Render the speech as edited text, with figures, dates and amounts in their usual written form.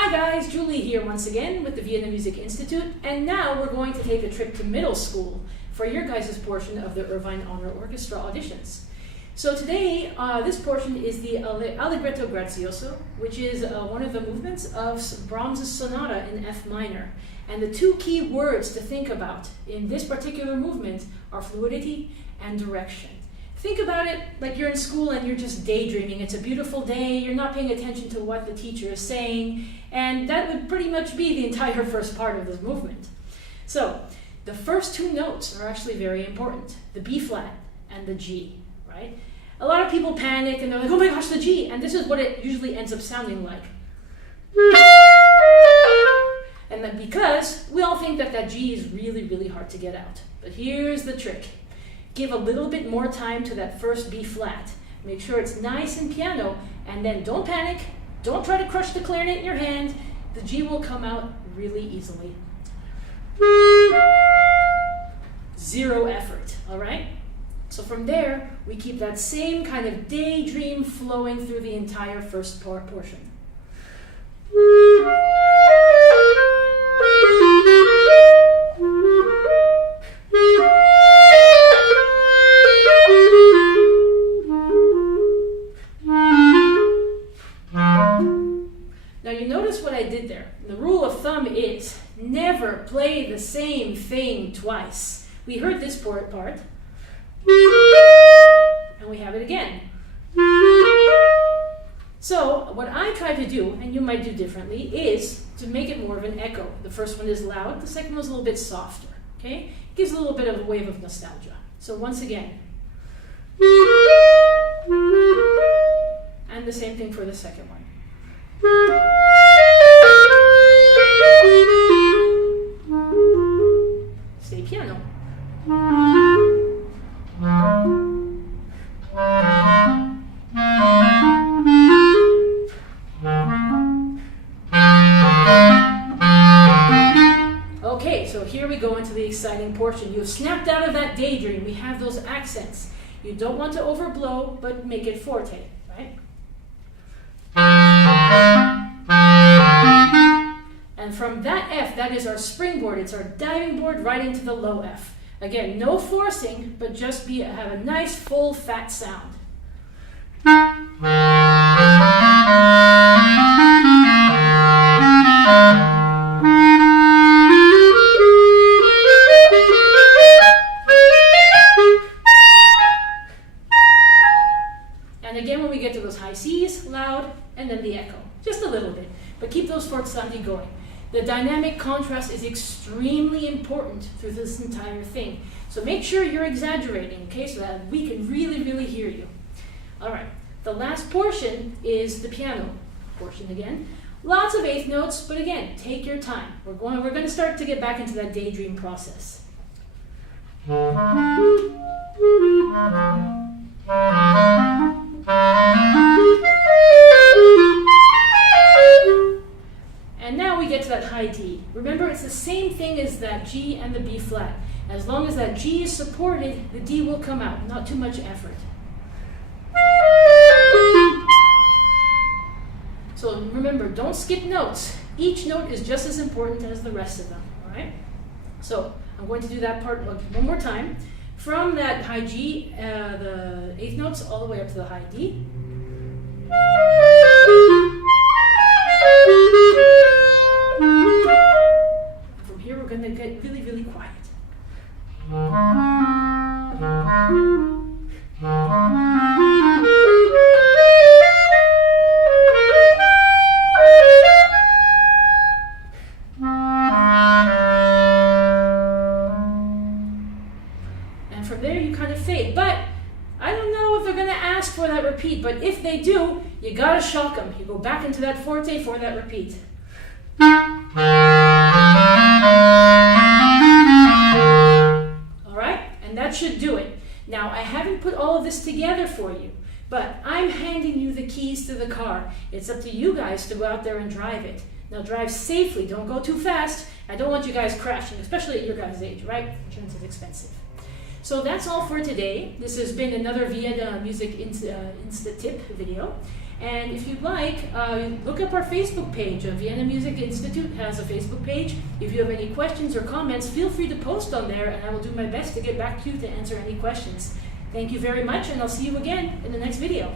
Hi guys, Julie here once again with the Vienna Music Institute, and now we're going to take a trip to middle school for your guys' portion of the Irvine Honor Orchestra auditions. So today, this portion is the Allegretto Grazioso, which is one of the movements of Brahms' sonata in F minor. And the two key words to think about in this particular movement are fluidity and direction. Think about it like you're in school and you're just daydreaming. It's a beautiful day, you're not paying attention to what the teacher is saying, and that would pretty much be the entire first part of this movement. So, the first two notes are actually very important, the B flat and the G, right? A lot of people panic and they're like, oh my gosh, the G, and this is what it usually ends up sounding like. And then because we all think that that G is really, really hard to get out. But here's the trick. Give a little bit more time to that first B flat. Make sure it's nice and piano, and then don't panic. Don't try to crush the clarinet in your hand. The G will come out really easily. Zero effort, all right? So from there, we keep that same kind of daydream flowing through the entire first portion. Now you notice what I did there. The rule of thumb is never play the same thing twice. We heard this part, and we have it again. So what I try to do, and you might do differently, is to make it more of an echo. The first one is loud, the second one is a little bit softer, okay? It gives a little bit of a wave of nostalgia. So once again. And the same thing for the second one. Stay piano. Okay, so here we go into the exciting portion. You've snapped out of that daydream. We have those accents. You don't want to overblow, but make it forte, right? And from that F, that is our springboard. It's our diving board right into the low F. Again, no forcing, but just have a nice, full, fat sound. And again, when we get to those high C's, loud, and then the echo. Just a little bit, but keep those forzanti going. The dynamic contrast is extremely important through this entire thing. So make sure you're exaggerating, okay, so that we can really, really hear you. All right, the last portion is the piano portion again. Lots of eighth notes, but again, take your time. We're going to start to get back into that daydream process. And now we get to that high D. Remember, it's the same thing as that G and the B flat. As long as that G is supported, the D will come out, not too much effort. So remember, don't skip notes. Each note is just as important as the rest of them, all right? So I'm going to do that part one more time. From that high G, the eighth notes, all the way up to the high D. From here, we're going to get really, really quiet. And from there, you kind of fade. But I don't know if they're going to ask for that repeat, but if they do, you got to shock them. You go back into that forte for that repeat. That should do it. Now, I haven't put all of this together for you, but I'm handing you the keys to the car. It's up to you guys to go out there and drive it. Now, drive safely. Don't go too fast. I don't want you guys crashing, especially at your guys' age, right? Insurance is expensive. So that's all for today. This has been another Vienna Music Insta tip video. And if you'd like, look up our Facebook page. Vienna Music Institute has a Facebook page. If you have any questions or comments, feel free to post on there, and I will do my best to get back to you to answer any questions. Thank you very much, and I'll see you again in the next video.